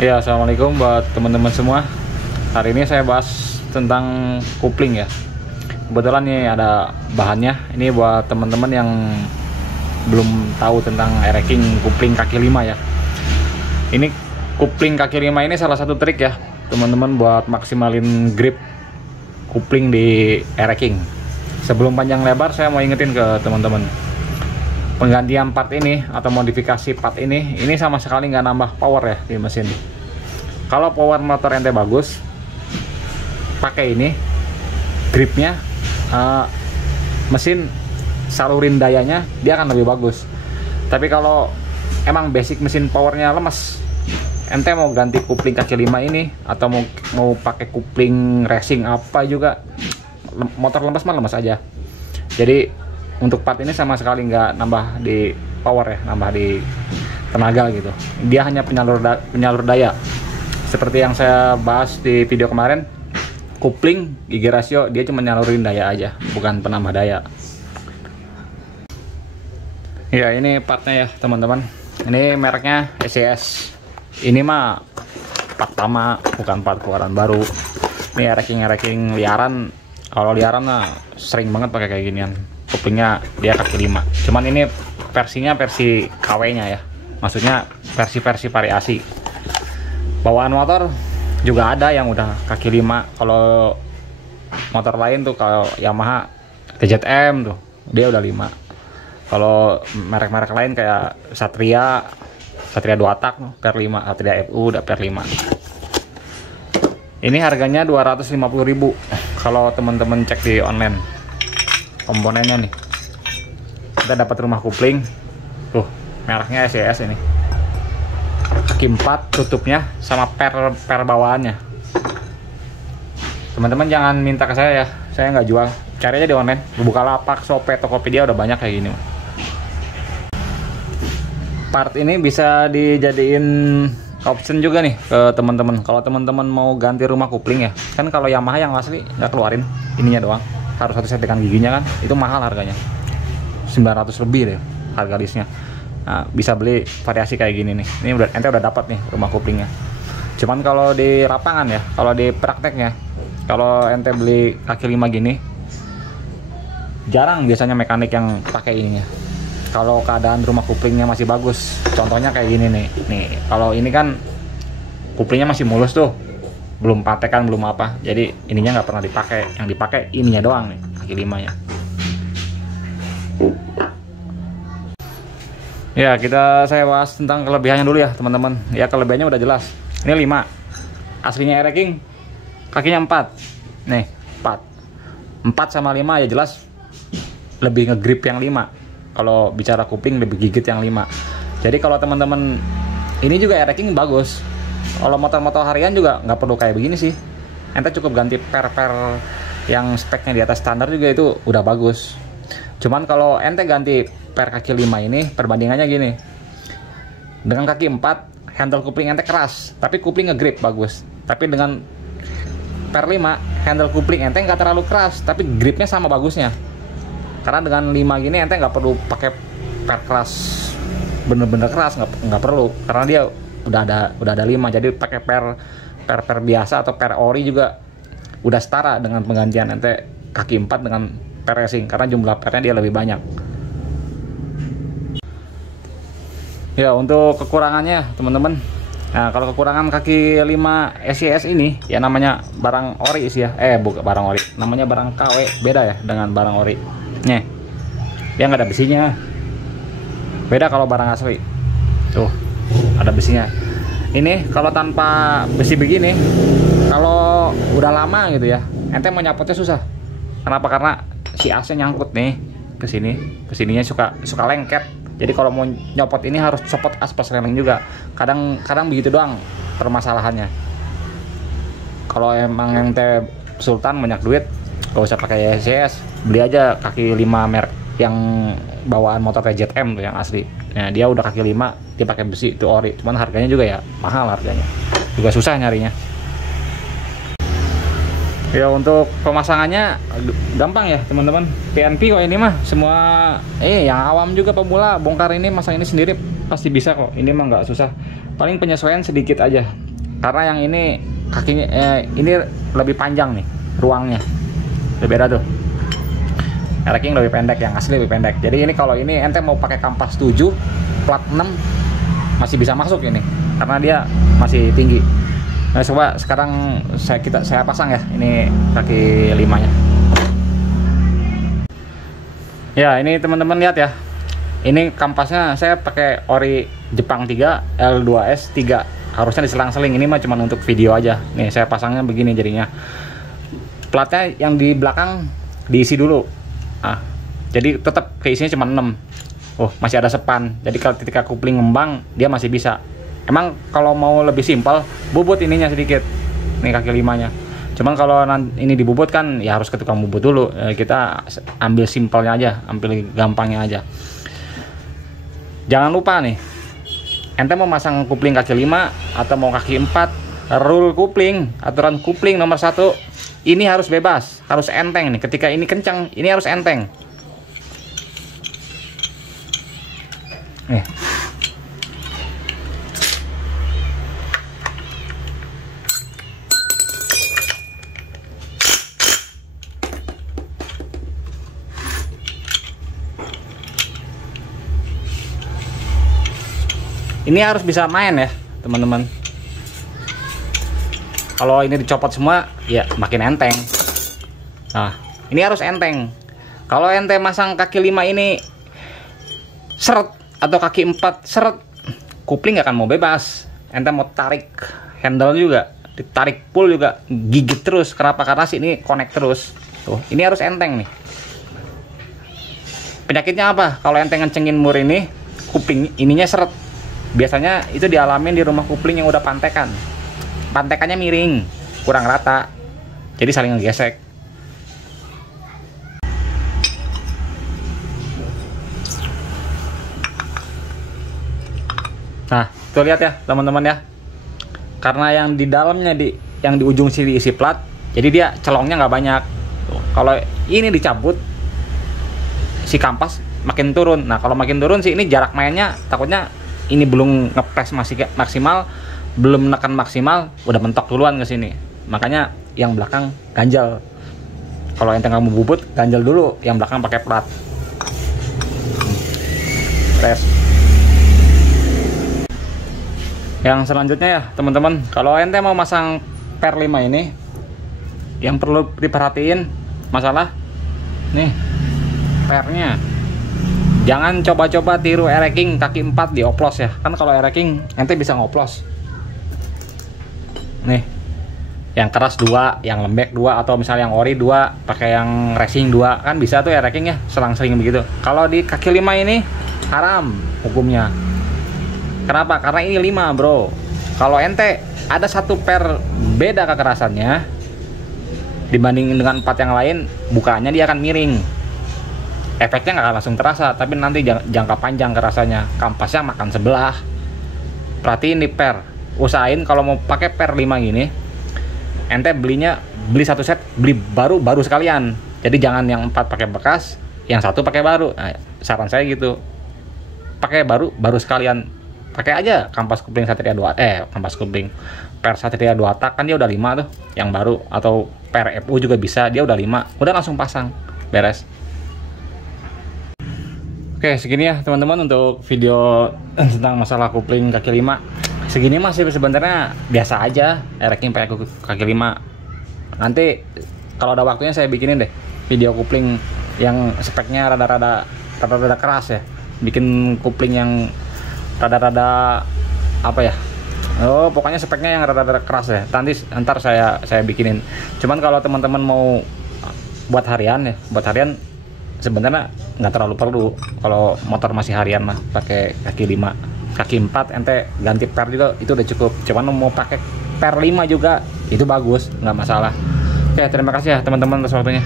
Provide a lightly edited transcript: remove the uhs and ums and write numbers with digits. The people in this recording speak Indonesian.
Ya, assalamualaikum buat teman-teman semua. Hari ini saya bahas tentang kopling ya. Kebetulan nih ada bahannya. Ini buat teman-teman yang belum tahu tentang ereking kopling kaki 5 ya. Ini kopling kaki 5 ini salah satu trik ya, teman-teman, buat maksimalin grip kopling di ereking. Sebelum panjang lebar, saya mau ingetin ke teman-teman, penggantian part ini atau modifikasi part ini sama sekali nggak nambah power ya di mesin. Kalau power motor ente bagus, pakai ini gripnya, mesin salurin dayanya dia akan lebih bagus. Tapi kalau emang basic mesin powernya lemes, ente mau ganti kopling kaki 5 ini atau mau pakai kopling racing apa juga, motor lemes mah lemes aja. Jadi untuk part ini sama sekali nggak nambah di power ya, nambah di tenaga gitu. Dia hanya penyalur daya. Seperti yang saya bahas di video kemarin, kopling gigi rasio dia cuma nyalurin daya aja, bukan penambah daya. Ya, ini partnya ya teman-teman. Ini mereknya SCS. Ini mah part lama, bukan part keluaran baru. Ini ereking liaran. Kalau liaran mah sering banget pakai kayak ginian. Koplingnya dia kaki 5. Cuman ini versinya versi KW-nya ya. Maksudnya versi variasi. Bawaan motor juga ada yang udah kaki 5. Kalau motor lain tuh, kalau Yamaha TZM tuh dia udah 5. Kalau merek-merek lain kayak Satria 2 tak per 5, Satria FU udah per 5. Ini harganya 250.000 kalau teman-teman cek di online. Komponennya nih, kita dapat rumah kopling tuh, mereknya SCS ini, kaki 4 tutupnya sama per bawaannya. Teman-teman jangan minta ke saya ya, saya nggak jual, cari aja di online, Bukalapak, Shopee, Tokopedia udah banyak kayak gini. Part ini bisa dijadiin option juga nih ke teman-teman. Kalau teman-teman mau ganti rumah kopling ya, kan kalau Yamaha yang asli nggak keluarin ininya doang, harus satu set dengan giginya kan, itu mahal harganya, 900 lebih deh harga listnya. Nah, bisa beli variasi kayak gini nih. Ini ente udah dapat nih rumah koplingnya. Cuman kalau di lapangan ya, kalau di prakteknya, kalau ente beli kaki 5 gini, jarang biasanya mekanik yang pakai ininya. Kalau keadaan rumah koplingnya masih bagus, contohnya kayak gini nih. Nih, kalau ini kan koplingnya masih mulus tuh, belum patekan, belum apa, jadi ininya nggak pernah dipakai. Yang dipakai ininya doang nih, kaki 5 nya. Ya, saya bahas tentang kelebihannya dulu ya teman-teman. Ya, kelebihannya udah jelas. Ini 5. Aslinya ereking kakinya 4. Nih, 4 sama 5 ya jelas lebih ngegrip yang 5. Kalau bicara kopling lebih gigit yang 5. Jadi kalau teman-teman, ini juga ereking bagus. Kalau motor-motor harian juga nggak perlu kayak begini sih. Ente cukup ganti per yang speknya di atas standar juga itu udah bagus. Cuman kalau ente ganti per kaki 5 ini, perbandingannya gini. Dengan kaki 4, handle kopling ente keras, tapi kopling ngegrip bagus. Tapi dengan per 5, handle kopling ente nggak terlalu keras, tapi gripnya sama bagusnya. Karena dengan 5 gini ente nggak perlu pakai per keras, bener-bener keras, nggak perlu, karena dia udah ada 5. Jadi pakai per biasa atau per ori juga udah setara dengan penggantian ente kaki 4 dengan per racing, karena jumlah pernya dia lebih banyak. Ya, untuk kekurangannya teman-teman, nah kalau kekurangan kaki 5 SCS ini ya, namanya barang ori sih ya, bukan barang ori, namanya barang KW, beda ya dengan barang ori. Nih, dia nggak ada besinya, beda kalau barang asli tuh ada besinya. Ini kalau tanpa besi begini, kalau udah lama gitu ya, ente mau nyapotnya susah. Kenapa? Karena si asnya nyangkut nih ke sininya suka lengket. Jadi kalau mau nyopot ini harus copot as pas railing juga. Kadang begitu doang permasalahannya. Kalau emang ente sultan banyak duit, gak usah pakai SCS, beli aja kaki 5 merek yang bawaan motor TZM tuh yang asli. Nah, dia udah kaki 5, dia pakai besi itu ori. Cuman harganya juga ya mahal harganya. Juga susah nyarinya. Ya, untuk pemasangannya gampang ya teman-teman. PNP kok ini mah semua, yang awam juga pemula bongkar ini, masang ini sendiri pasti bisa kok. Ini mah nggak susah. Paling penyesuaian sedikit aja. Karena yang ini kakinya ini lebih panjang nih ruangnya, beda tuh. Ereking lebih pendek, yang asli lebih pendek. Jadi ini kalau ini ente mau pakai kampas 7 plat 6 masih bisa masuk ini karena dia masih tinggi. Nah, coba sekarang saya pasang ya ini kaki 5-nya. Ya, ini teman-teman lihat ya. Ini kampasnya saya pakai ori Jepang 3 L2S 3. Harusnya diselang-seling, ini mah cuma untuk video aja. Nih, saya pasangnya begini jadinya. Platnya yang di belakang diisi dulu. Jadi tetap keisinya cuma 6. Oh, masih ada sepan. Jadi kalau ketika kupling ngembang, dia masih bisa. Emang kalau mau lebih simpel, bubut ininya sedikit. Nih kaki 5-nya. Cuman kalau ini dibubut kan ya harus ke tukang bubut dulu. Kita ambil simpelnya aja, ambil gampangnya aja. Jangan lupa nih, ente mau masang kupling kaki 5 atau mau kaki 4, rule kupling, aturan kupling nomor 1, ini harus bebas, harus enteng nih. Ketika ini kencang, ini harus enteng. Nih. Ini harus bisa main ya teman-teman. Kalau ini dicopot semua ya makin enteng. Nah, ini harus enteng. Kalau ente masang kaki 5 ini seret atau kaki 4 seret, kupling gak akan mau bebas. Ente mau tarik handle juga, ditarik pull juga, gigit terus. Kenapa? Karena sih ini connect terus. Tuh, ini harus enteng nih. Penyakitnya apa? Kalau ente ngencengin mur ini, kupling ininya seret. Biasanya itu dialamin di rumah kupling yang udah pantekan. Pantekannya miring, kurang rata, jadi saling ngegesek. Nah, tuh lihat ya teman-teman ya. Karena yang di dalamnya yang di ujung sini isi plat, jadi dia celongnya nggak banyak. Kalau ini dicabut, si kampas makin turun. Nah, kalau makin turun sih ini jarak mainnya takutnya ini belum ngepres maksimal, belum menekan maksimal, udah mentok duluan ke sini. Makanya yang belakang ganjal. Kalau ente nggak mau bubut, ganjal dulu. Yang belakang pakai plat. Res. Yang selanjutnya ya teman-teman, kalau ente mau masang per 5 ini, yang perlu diperhatiin masalah nih pernya. Jangan coba-coba tiru ereking kaki 4 dioplos ya. Kan kalau ereking ente bisa ngoplos. Nih. Yang keras 2, yang lembek 2, atau misalnya yang ori 2, pakai yang racing 2, kan bisa tuh ereking ya, selang-seling begitu. Kalau di kaki 5 ini haram hukumnya. Kenapa? Karena ini 5, bro. Kalau ente ada satu per beda kekerasannya dibandingin dengan 4 yang lain, bukaannya dia akan miring. Efeknya nggak akan langsung terasa, tapi nanti jangka panjang kerasanya. Kampasnya makan sebelah. Perhatiin di per. Usahain kalau mau pakai per 5 gini, ente beli satu set, beli baru sekalian. Jadi jangan yang 4 pakai bekas, yang 1 pakai baru. Nah, saran saya gitu. Pakai baru sekalian. Pakai aja kampas kupling Satria 2, kampas kupling per Satria 2 tak kan dia udah 5 tuh, yang baru, atau per FU juga bisa, dia udah 5. Udah langsung pasang. Beres. Oke, segini ya teman-teman untuk video tentang masalah kupling kaki 5. Segini masih sebenarnya biasa aja, ereking pakai kaki 5. Nanti kalau ada waktunya saya bikinin deh video kupling yang speknya rada-rada keras ya. Bikin kupling yang rada-rada apa ya? Oh, pokoknya speknya yang rada-rada keras ya. Ntar saya bikinin. Cuman kalau teman-teman mau buat harian ya, sebenarnya nggak terlalu perlu. Kalau motor masih harian mah pakai kaki 5, kaki 4 ente ganti per juga itu udah cukup. Cuman mau pakai per 5 juga itu bagus, nggak masalah. Oke, terima kasih ya teman-teman atas waktunya.